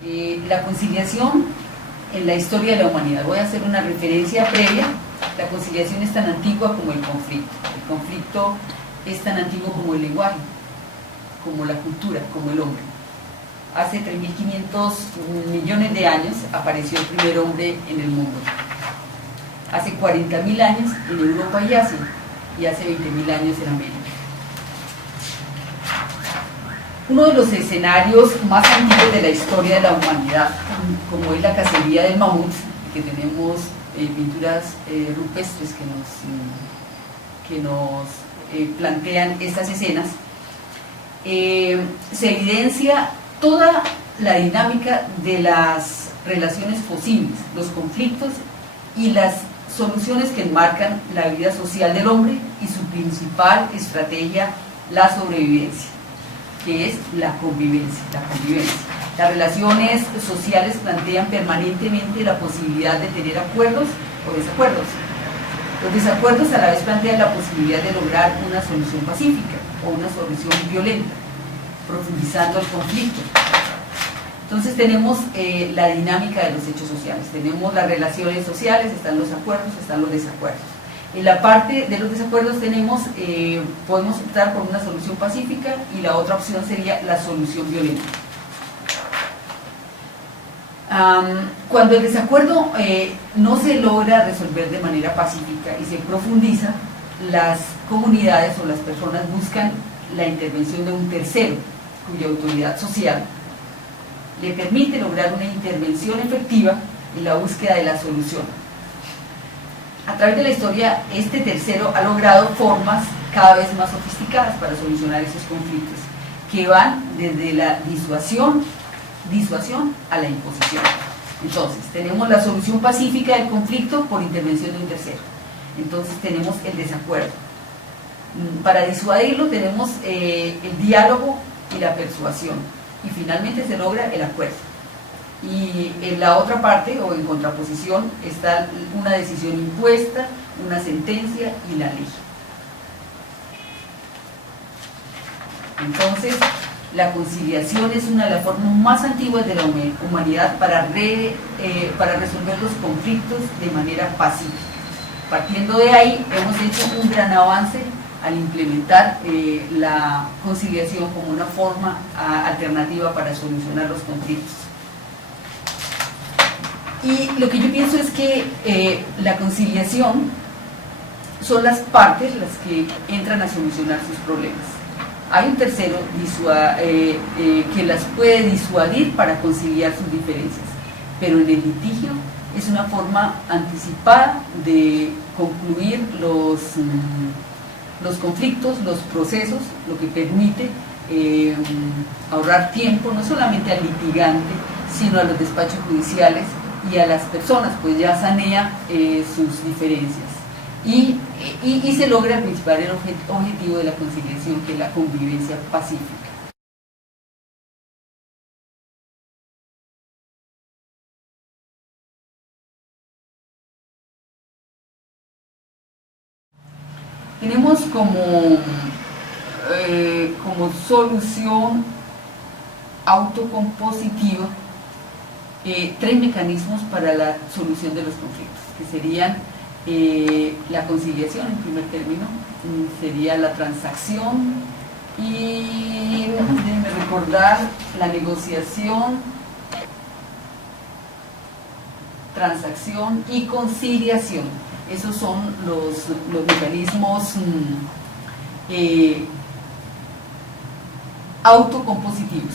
La conciliación en la historia de la humanidad. Voy a hacer una referencia previa. La conciliación es tan antigua como el conflicto. El conflicto es tan antiguo como el lenguaje, como la cultura, como el hombre. Hace 3.500 millones de años apareció el primer hombre en el mundo. Hace 40.000 años en Europa y Asia, y hace 20.000 años en América. Uno de los escenarios más antiguos de la historia de la humanidad, como es la cacería del mamut, que tenemos pinturas rupestres que nos plantean estas escenas, se evidencia toda la dinámica de las relaciones posibles, los conflictos y las soluciones que enmarcan la vida social del hombre y su principal estrategia, la sobrevivencia, que es la convivencia. Las relaciones sociales plantean permanentemente la posibilidad de tener acuerdos o desacuerdos. Los desacuerdos a la vez plantean la posibilidad de lograr una solución pacífica o una solución violenta, profundizando el conflicto. Entonces tenemos la dinámica de los hechos sociales, tenemos las relaciones sociales, están los acuerdos, están los desacuerdos. En la parte de los desacuerdos tenemos, podemos optar por una solución pacífica y la otra opción sería la solución violenta. Cuando el desacuerdo no se logra resolver de manera pacífica y se profundiza, las comunidades o las personas buscan la intervención de un tercero, cuya autoridad social le permite lograr una intervención efectiva en la búsqueda de la solución. A través de la historia, este tercero ha logrado formas cada vez más sofisticadas para solucionar esos conflictos, que van desde la disuasión a la imposición. Entonces, tenemos la solución pacífica del conflicto por intervención de un tercero. Entonces, tenemos el desacuerdo. Para disuadirlo tenemos el diálogo y la persuasión. Y finalmente se logra el acuerdo. Y en la otra parte, o en contraposición, está una decisión impuesta, una sentencia y la ley. Entonces, la conciliación es una de las formas más antiguas de la humanidad para resolver los conflictos de manera pacífica. Partiendo de ahí, hemos hecho un gran avance al implementar la conciliación como una forma alternativa para solucionar los conflictos. Y lo que yo pienso es que la conciliación son las partes las que entran a solucionar sus problemas. Hay un tercero que las puede disuadir para conciliar sus diferencias, pero en el litigio es una forma anticipada de concluir los conflictos, los procesos, lo que permite ahorrar tiempo no solamente al litigante, sino a los despachos judiciales y a las personas, pues ya sanea sus diferencias. Y se logra el principal objetivo de la conciliación, que es la convivencia pacífica. Tenemos como solución autocompositiva 3 mecanismos para la solución de los conflictos, que serían la conciliación en primer término, sería la transacción y, déjenme recordar, la negociación, transacción y conciliación. Esos son los mecanismos autocompositivos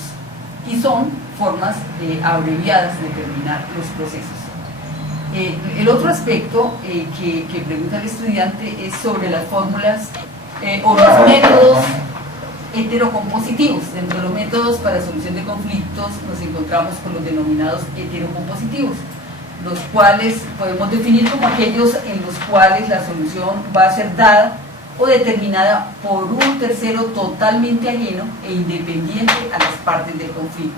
y son formas abreviadas de terminar los procesos. El otro aspecto que pregunta el estudiante es sobre las fórmulas o los métodos heterocompositivos. Dentro de los métodos para solución de conflictos nos encontramos con los denominados heterocompositivos, los cuales podemos definir como aquellos en los cuales la solución va a ser dada o determinada por un tercero totalmente ajeno e independiente a las partes del conflicto.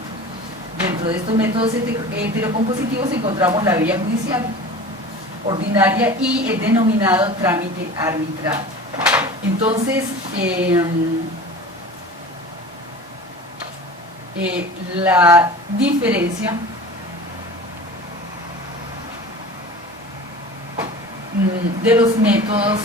Dentro de estos métodos heterocompositivos encontramos la vía judicial ordinaria y el denominado trámite arbitral. Entonces, la diferencia de los métodos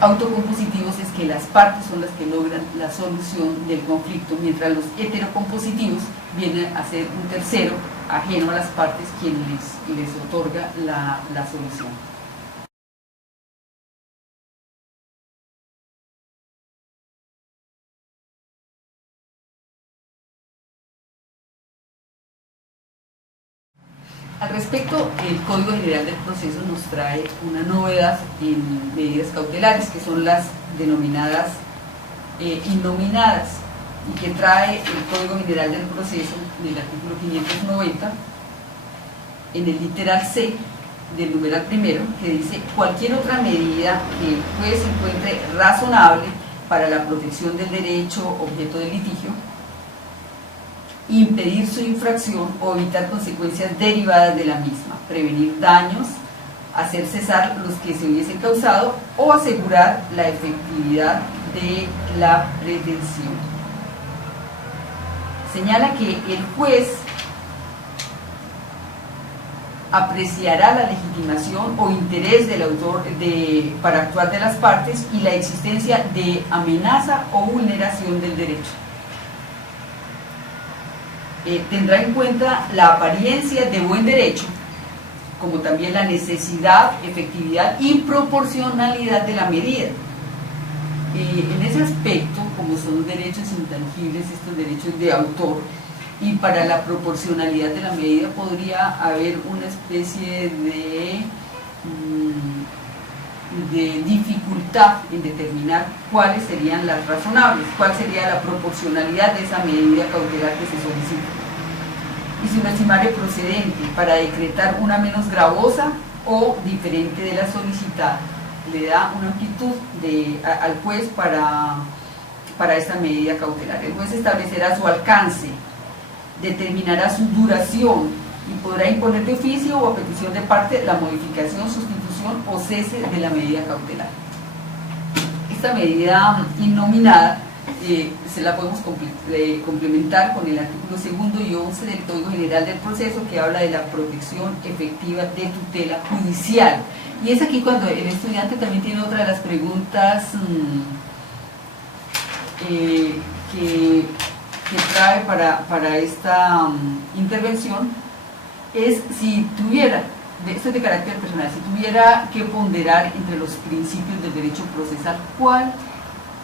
autocompositivos es que las partes son las que logran la solución del conflicto, mientras los heterocompositivos vienen a ser un tercero ajeno a las partes quien les otorga la solución. Al respecto, el Código General del Proceso nos trae una novedad en medidas cautelares, que son las denominadas innominadas, y que trae el Código General del Proceso en el artículo 590, en el literal C del numeral primero, que dice: cualquier otra medida que el juez encuentre razonable para la protección del derecho objeto del litigio, impedir su infracción o evitar consecuencias derivadas de la misma, prevenir daños, hacer cesar los que se hubiesen causado o asegurar la efectividad de la prevención. Señala que el juez apreciará la legitimación o interés del autor para actuar de las partes y la existencia de amenaza o vulneración del derecho. Tendrá en cuenta la apariencia de buen derecho, como también la necesidad, efectividad y proporcionalidad de la medida. En ese aspecto, como son derechos intangibles, estos derechos de autor, y para la proporcionalidad de la medida podría haber una especie de dificultad en determinar cuáles serían las razonables, cuál sería la proporcionalidad de esa medida cautelar que se solicita. Y si un estimario procedente para decretar una menos gravosa o diferente de la solicitada, le da una amplitud al juez para esta medida cautelar. El juez establecerá su alcance, determinará su duración y podrá imponer de oficio o a petición de parte la modificación, sustitución o cese de la medida cautelar. Esta medida innominada se la podemos complementar con el artículo 2 y 11 del Código General del Proceso, que habla de la protección efectiva de tutela judicial. Y es aquí cuando el estudiante también tiene otra de las preguntas que trae para esta intervención, es si tuviera, esto es de carácter personal, si tuviera que ponderar entre los principios del derecho procesal, ¿cuál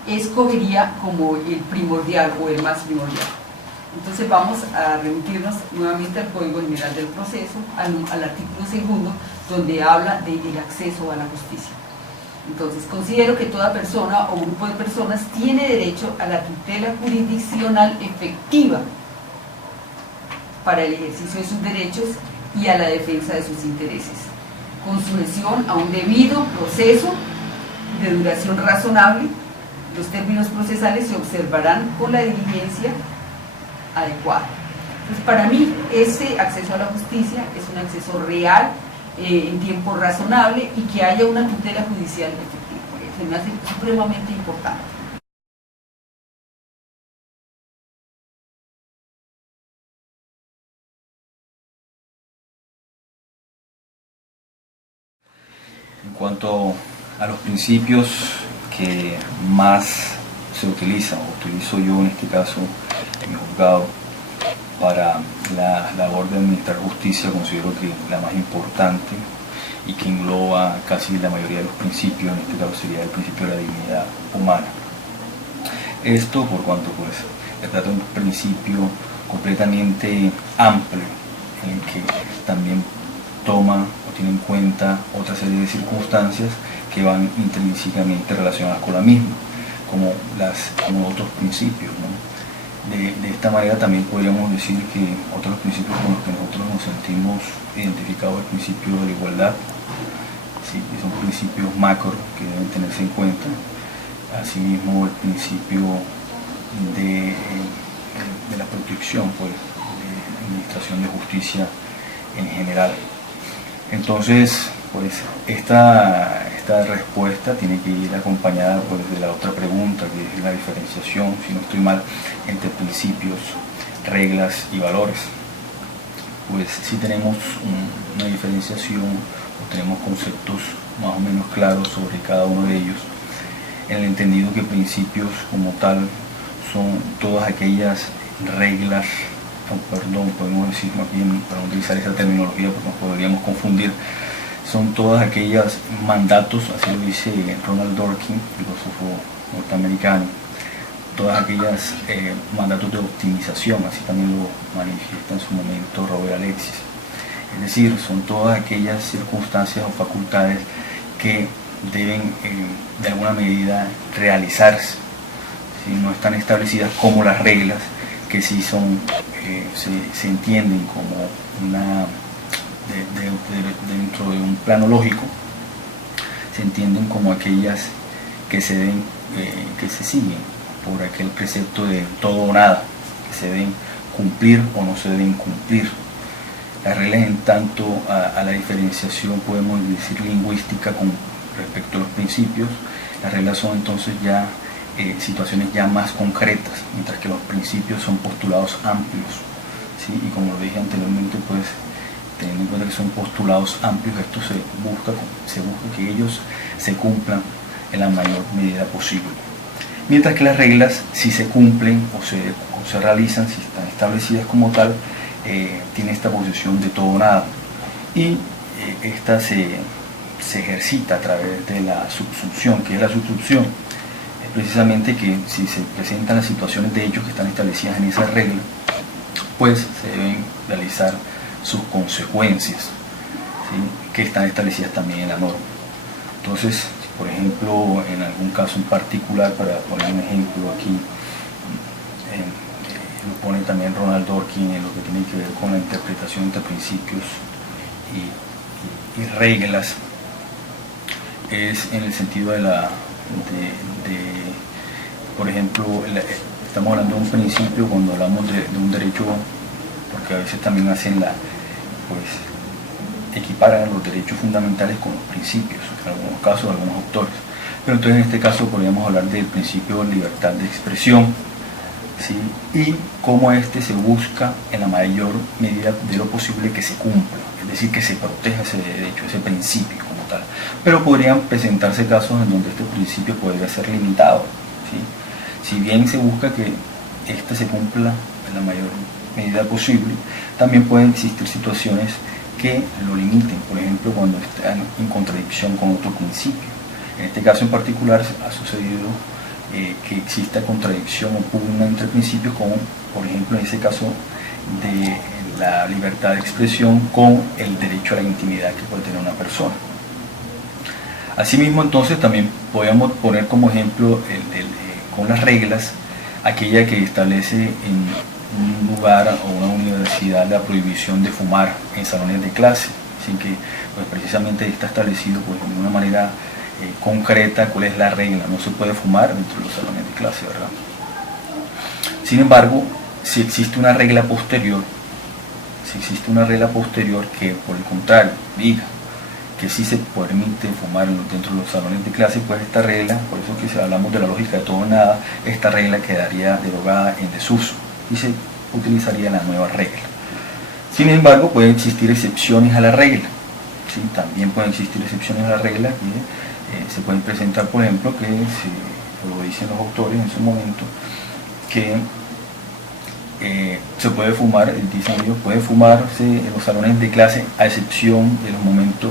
escogería como el primordial o el más primordial? Entonces vamos a remitirnos nuevamente al Código General del Proceso, al artículo 2, donde habla del acceso a la justicia. Entonces, considero que toda persona o grupo de personas tiene derecho a la tutela jurisdiccional efectiva para el ejercicio de sus derechos y a la defensa de sus intereses, con sujeción a un debido proceso de duración razonable. Los términos procesales se observarán con la diligencia adecuada. Entonces, para mí, ese acceso a la justicia es un acceso real, en tiempo razonable, y que haya una tutela judicial efectiva. Se me hace supremamente importante. En cuanto a los principios que más se utilizan, o utilizo yo en este caso en mi juzgado para la labor de administrar justicia, considero que la más importante y que engloba casi la mayoría de los principios, en este caso sería el principio de la dignidad humana. Esto por cuanto pues se trata de un principio completamente amplio, en el que también toma o tiene en cuenta otra serie de circunstancias que van intrínsecamente relacionadas con la misma, como otros principios, ¿no? De esta manera también podríamos decir que otros principios con los que nosotros nos sentimos identificados, el principio de la igualdad, ¿sí? Que son principios macro que deben tenerse en cuenta, asimismo el principio de la protección, pues, de administración de justicia en general. Entonces, pues esta esta respuesta tiene que ir acompañada pues, de la otra pregunta, que es la diferenciación, si no estoy mal, entre principios, reglas y valores. Pues si tenemos una diferenciación o tenemos conceptos más o menos claros sobre cada uno de ellos, en el entendido que principios como tal son todas aquellas reglas, perdón, podemos decir más bien, para no utilizar esa terminología porque nos podríamos confundir, son todas aquellas mandatos, así lo dice Ronald Dworkin, filósofo norteamericano, todas aquellas mandatos de optimización, así también lo manifiesta en su momento Robert Alexis. Es decir, son todas aquellas circunstancias o facultades que deben de alguna medida realizarse, ¿sí? No están establecidas como las reglas, que sí son, se entienden como una, dentro de un plano lógico, se entienden como aquellas que se deben, que se siguen por aquel precepto de todo o nada, que se deben cumplir o no se deben cumplir. Las reglas en tanto a la diferenciación, podemos decir lingüística, con respecto a los principios, las reglas son entonces ya situaciones ya más concretas, mientras que los principios son postulados amplios, ¿sí? Y como lo dije anteriormente, pues teniendo en cuenta que son postulados amplios, esto se busca que ellos se cumplan en la mayor medida posible. Mientras que las reglas, si se cumplen o se realizan, si están establecidas como tal, tiene esta posición de todo o nada. Y esta se ejercita a través de la subsunción. ¿Qué es la subsunción? Es precisamente que si se presentan las situaciones de hechos que están establecidas en esa regla, pues se deben realizar sus consecuencias, ¿sí? Que están establecidas también en la norma. Entonces, por ejemplo, en algún caso en particular, para poner un ejemplo aquí, lo pone también Ronald Dworkin en lo que tiene que ver con la interpretación entre principios y reglas, es en el sentido de por ejemplo, estamos hablando de un principio cuando hablamos de un derecho, porque a veces también hacen equiparan los derechos fundamentales con los principios, en algunos casos, algunos autores. Pero entonces en este caso podríamos hablar del principio de libertad de expresión, ¿sí? Y cómo se busca en la mayor medida de lo posible que se cumpla, es decir, que se proteja ese derecho, ese principio como tal. Pero podrían presentarse casos en donde este principio podría ser limitado, ¿sí? Si bien se busca que se cumpla en la mayor medida posible, también pueden existir situaciones que lo limiten, por ejemplo, cuando están en contradicción con otro principio. En este caso en particular ha sucedido que exista contradicción o pugna entre principios, como por ejemplo en ese caso de la libertad de expresión con el derecho a la intimidad que puede tener una persona. Asimismo, entonces también podemos poner como ejemplo con las reglas aquella que establece en un lugar o una universidad la prohibición de fumar en salones de clase, así que pues precisamente está establecido pues de una manera concreta cuál es la regla. No se puede fumar dentro de los salones de clase, ¿verdad? Sin embargo, si existe una regla posterior, que por el contrario diga que sí se permite fumar dentro de los salones de clase, pues esta regla, por eso que si hablamos de la lógica de todo o nada, esta regla quedaría derogada en desuso y se utilizaría la nueva regla. Sin embargo, pueden existir excepciones a la regla, ¿sí? También pueden existir excepciones a la regla que se pueden presentar, por ejemplo, que lo dicen los autores en su momento, que se puede fumar, dicen ellos, puede fumarse en los salones de clase a excepción de los momentos,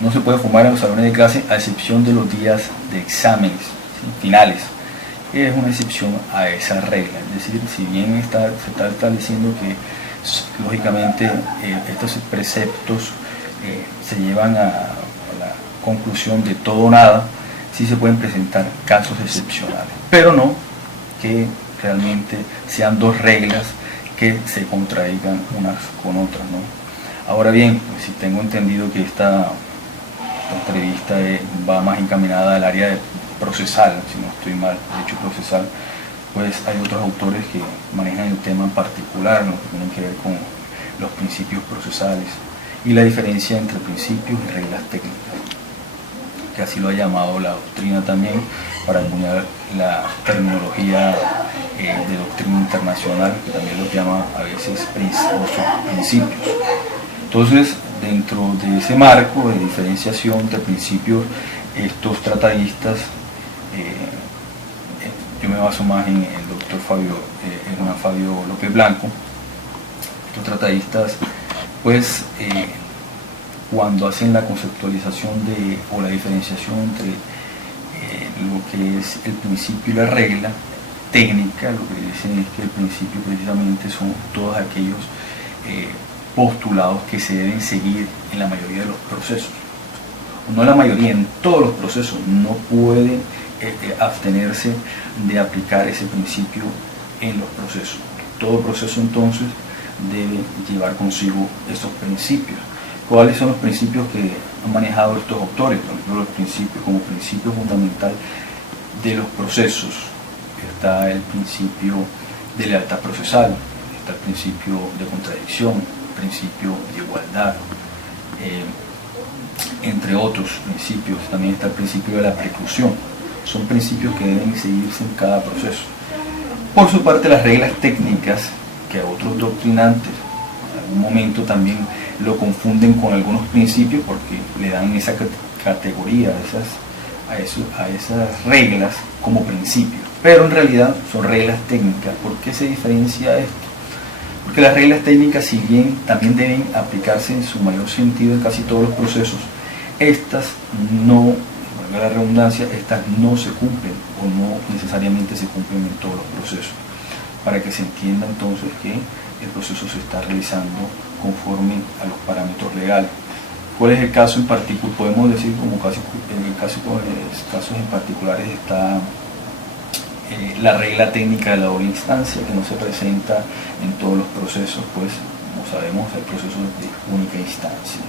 no se puede fumar en los salones de clase a excepción de los días de exámenes, ¿sí? Finales. Es una excepción a esa regla, es decir, si bien se está estableciendo que lógicamente estos preceptos se llevan a la conclusión de todo o nada, sí se pueden presentar casos excepcionales, pero no que realmente sean dos reglas que se contradigan unas con otras, ¿no? Ahora bien, pues, si tengo entendido que esta entrevista va más encaminada al área procesal, si no estoy mal, derecho procesal, pues hay otros autores que manejan el tema en particular, lo que tienen que ver con los principios procesales, y la diferencia entre principios y reglas técnicas, que así lo ha llamado la doctrina también, para acuñar la terminología de doctrina internacional, que también lo llama a veces principios. Entonces, dentro de ese marco de diferenciación entre principios, estos tratadistas, yo me baso más en el doctor Fabio López Blanco, estos tratadistas, pues, cuando hacen la conceptualización o la diferenciación entre lo que es el principio y la regla técnica, lo que dicen es que el principio precisamente son todos aquellos postulados que se deben seguir en la mayoría de los procesos. No en la mayoría, en todos los procesos. No puede abstenerse de aplicar ese principio en los procesos. Todo proceso entonces debe llevar consigo esos principios. ¿Cuáles son los principios que han manejado estos autores? Por ejemplo, los principios como principio fundamental de los procesos. Está el principio de lealtad procesal, está el principio de contradicción, el principio de igualdad, entre otros principios. También está el principio de la preclusión. Son principios que deben seguirse en cada proceso. Por su parte, las reglas técnicas, que a otros doctrinantes en algún momento también lo confunden con algunos principios porque le dan esa categoría a esas reglas como principios, pero en realidad son reglas técnicas. ¿Por qué se diferencia esto? Porque las reglas técnicas, si bien también deben aplicarse en su mayor sentido en casi todos los procesos, estas no, valga la redundancia, estas no se cumplen o no necesariamente se cumplen en todos los procesos, para que se entienda entonces que el proceso se está realizando conforme a los parámetros legales. ¿Cuál es el caso en particular? Podemos decir como casos en particulares está la regla técnica de la doble instancia, que no se presenta en todos los procesos, pues como sabemos hay procesos de única instancia.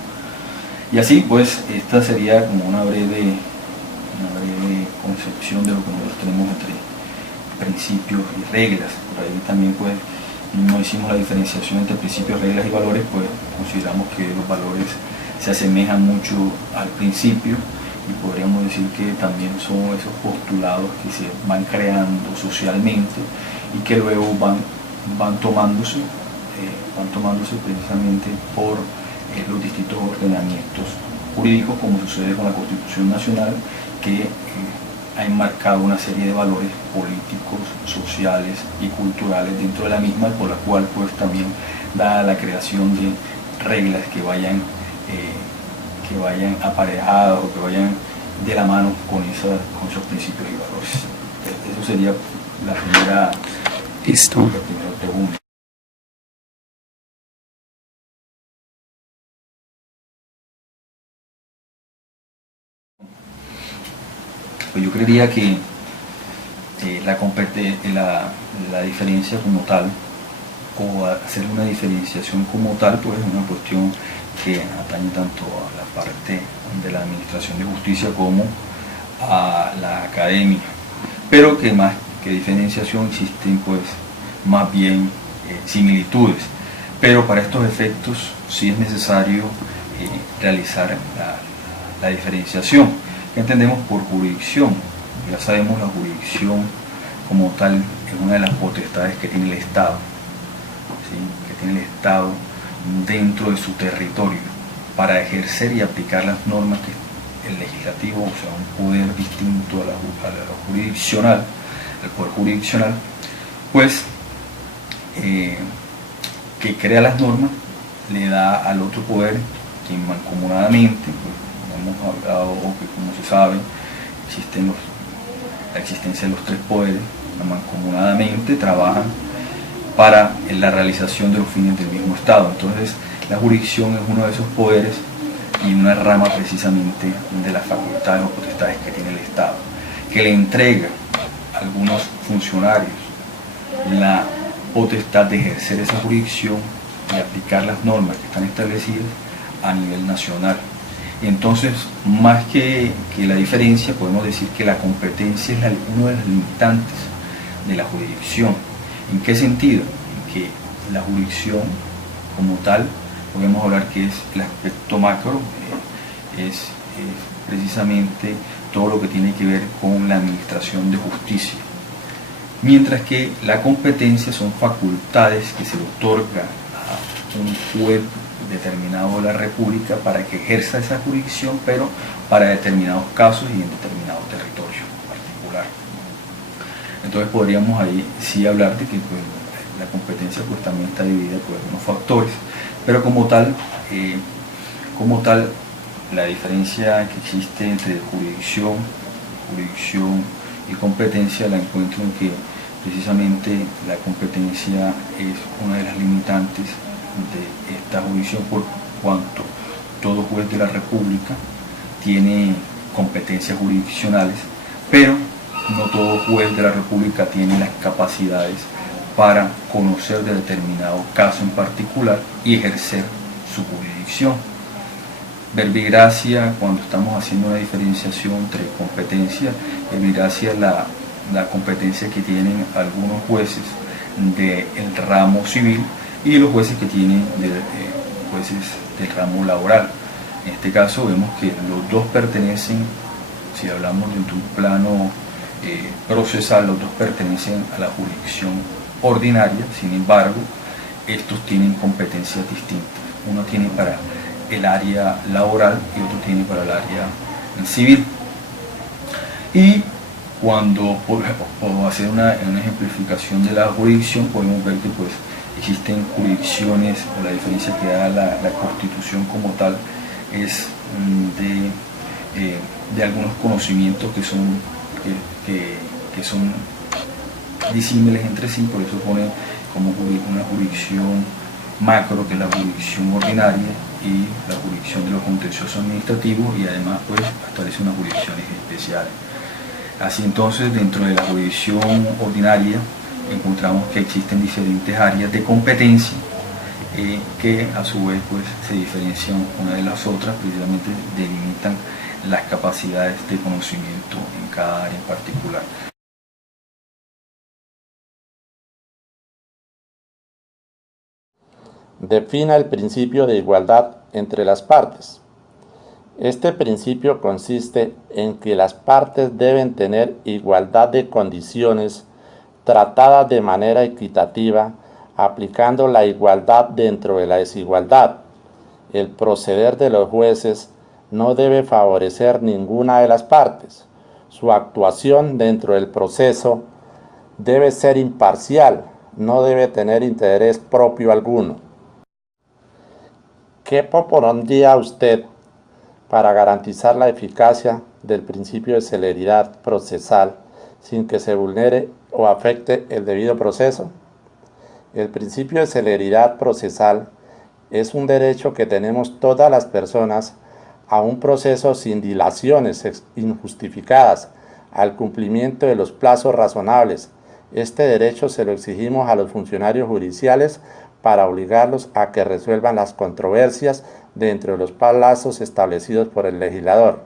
Y así pues esta sería como una breve concepción de lo que nosotros tenemos entre principios y reglas. Por ahí también pues no hicimos la diferenciación entre principios, reglas y valores, pues consideramos que los valores se asemejan mucho al principio y podríamos decir que también son esos postulados que se van creando socialmente y que luego van tomándose precisamente por los distintos ordenamientos jurídicos, como sucede con la Constitución Nacional, que ha enmarcado una serie de valores políticos, sociales y culturales dentro de la misma, por la cual pues también da la creación de reglas que vayan aparejadas o que vayan de la mano con esos principios y valores. Eso sería la primera pregunta. Pues yo creería que la diferencia como tal, o hacer una diferenciación como tal, pues es una cuestión que atañe tanto a la parte de la administración de justicia como a la academia, pero que más que diferenciación existen pues más bien similitudes, pero para estos efectos sí es necesario realizar la diferenciación. ¿Qué entendemos por jurisdicción? Ya sabemos, la jurisdicción como tal es una de las potestades que tiene el Estado, ¿sí? Que tiene el Estado dentro de su territorio para ejercer y aplicar las normas que el legislativo, o sea, un poder distinto a la jurisdiccional, el poder jurisdiccional, pues que crea las normas, le da al otro poder, que mancomunadamente, pues, hemos hablado, o que como se sabe, la existencia de los tres poderes, mancomunadamente trabajan para la realización de los fines del mismo Estado. Entonces, la jurisdicción es uno de esos poderes y una rama precisamente de las facultades o potestades que tiene el Estado, que le entrega a algunos funcionarios la potestad de ejercer esa jurisdicción y aplicar las normas que están establecidas a nivel nacional. Entonces, más que la diferencia, podemos decir que la competencia es uno de los limitantes de la jurisdicción. ¿En qué sentido? En que la jurisdicción como tal podemos hablar que es el aspecto macro, es precisamente todo lo que tiene que ver con la administración de justicia. Mientras que la competencia son facultades que se le otorga a un juez determinado de la República para que ejerza esa jurisdicción, pero para determinados casos y en determinado territorio particular. Entonces podríamos ahí sí hablar de que pues, la competencia pues, también está dividida por algunos factores, pero como tal, la diferencia que existe entre jurisdicción y competencia la encuentro en que precisamente la competencia es una de las limitantes de esta jurisdicción, por cuanto todo juez de la República tiene competencias jurisdiccionales, pero no todo juez de la República tiene las capacidades para conocer de determinado caso en particular y ejercer su jurisdicción. Verbigracia, cuando estamos haciendo una diferenciación entre competencia, verbigracia la competencia que tienen algunos jueces del ramo civil y los jueces que tienen jueces del ramo laboral. En este caso vemos que los dos pertenecen, si hablamos de un plano procesal, los dos pertenecen a la jurisdicción ordinaria, sin embargo, estos tienen competencias distintas. Uno tiene para el área laboral y otro tiene para el área civil. Y cuando, por hacer una ejemplificación de la jurisdicción, podemos ver que pues, existen jurisdicciones, o la diferencia que da la Constitución como tal es de algunos conocimientos que son disímiles entre sí, por eso pone como una jurisdicción macro, que es la jurisdicción ordinaria, y la jurisdicción de los contenciosos administrativos, y además pues establece unas jurisdicciones especiales. Así entonces, dentro de la jurisdicción ordinaria encontramos que existen diferentes áreas de competencia que a su vez pues, se diferencian una de las otras, precisamente delimitan las capacidades de conocimiento en cada área en particular. Defina el principio de igualdad entre las partes. Este principio consiste en que las partes deben tener igualdad de condiciones, tratadas de manera equitativa, aplicando la igualdad dentro de la desigualdad. El proceder de los jueces no debe favorecer ninguna de las partes. Su actuación dentro del proceso debe ser imparcial, no debe tener interés propio alguno. ¿Qué propondría usted para garantizar la eficacia del principio de celeridad procesal sin que se vulnere o afecte el debido proceso? El principio de celeridad procesal es un derecho que tenemos todas las personas a un proceso sin dilaciones injustificadas, al cumplimiento de los plazos razonables. Este derecho se lo exigimos a los funcionarios judiciales para obligarlos a que resuelvan las controversias dentro de los plazos establecidos por el legislador.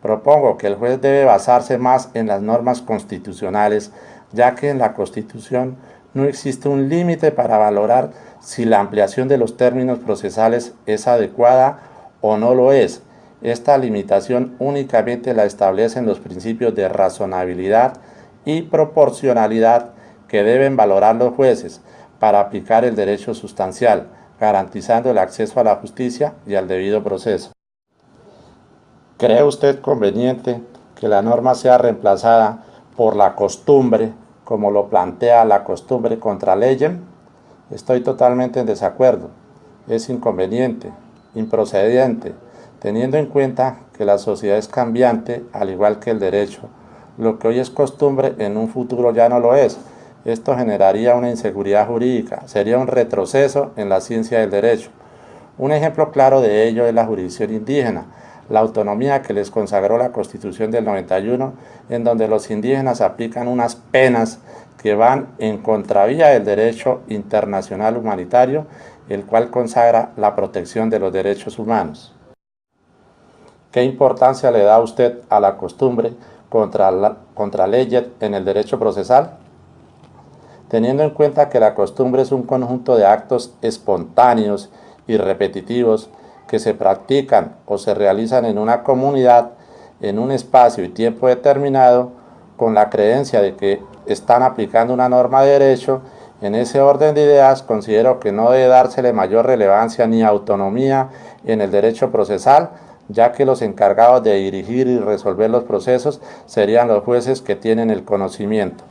Propongo que el juez debe basarse más en las normas constitucionales, ya que en la Constitución no existe un límite para valorar si la ampliación de los términos procesales es adecuada o no lo es. Esta limitación únicamente la establecen los principios de razonabilidad y proporcionalidad que deben valorar los jueces para aplicar el derecho sustancial, garantizando el acceso a la justicia y al debido proceso. ¿Cree usted conveniente que la norma sea reemplazada por la costumbre, como lo plantea la costumbre contra leyem? Estoy totalmente en desacuerdo. Es inconveniente, improcedente, teniendo en cuenta que la sociedad es cambiante, al igual que el derecho. Lo que hoy es costumbre, en un futuro ya no lo es. Esto generaría una inseguridad jurídica, sería un retroceso en la ciencia del derecho. Un ejemplo claro de ello es la jurisdicción indígena, la autonomía que les consagró la Constitución del 91, en donde los indígenas aplican unas penas que van en contravía del derecho internacional humanitario, el cual consagra la protección de los derechos humanos. ¿Qué importancia le da usted a la costumbre contra leyes en el derecho procesal? Teniendo en cuenta que la costumbre es un conjunto de actos espontáneos y repetitivos que se practican o se realizan en una comunidad en un espacio y tiempo determinado con la creencia de que están aplicando una norma de derecho. En ese orden de ideas considero que no debe dársele mayor relevancia ni autonomía en el derecho procesal, ya que los encargados de dirigir y resolver los procesos serían los jueces que tienen el conocimiento.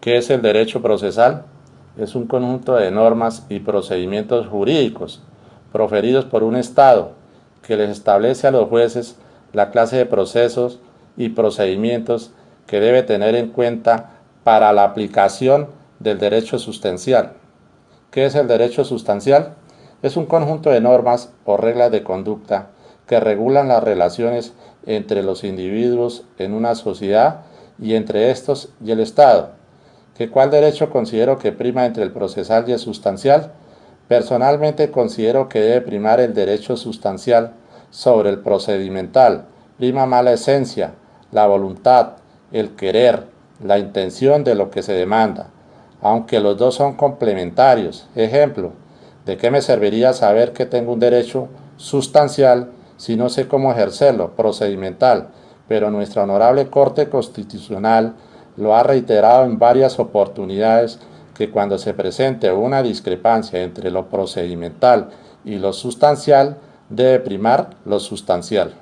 ¿Qué es el derecho procesal? Es un conjunto de normas y procedimientos jurídicos proferidos por un Estado que les establece a los jueces la clase de procesos y procedimientos que debe tener en cuenta para la aplicación del derecho sustancial. ¿Qué es el derecho sustancial? Es un conjunto de normas o reglas de conducta que regulan las relaciones entre los individuos en una sociedad y entre estos y el Estado. ¿Cuál derecho considero que prima entre el procesal y el sustancial? Personalmente considero que debe primar el derecho sustancial sobre el procedimental. Prima más la esencia, la voluntad, el querer, la intención de lo que se demanda, aunque los dos son complementarios. Ejemplo, ¿de qué me serviría saber que tengo un derecho sustancial si no sé cómo ejercerlo, procedimental? Pero nuestra honorable Corte Constitucional lo ha reiterado en varias oportunidades que cuando se presente una discrepancia entre lo procedimental y lo sustancial, debe primar lo sustancial.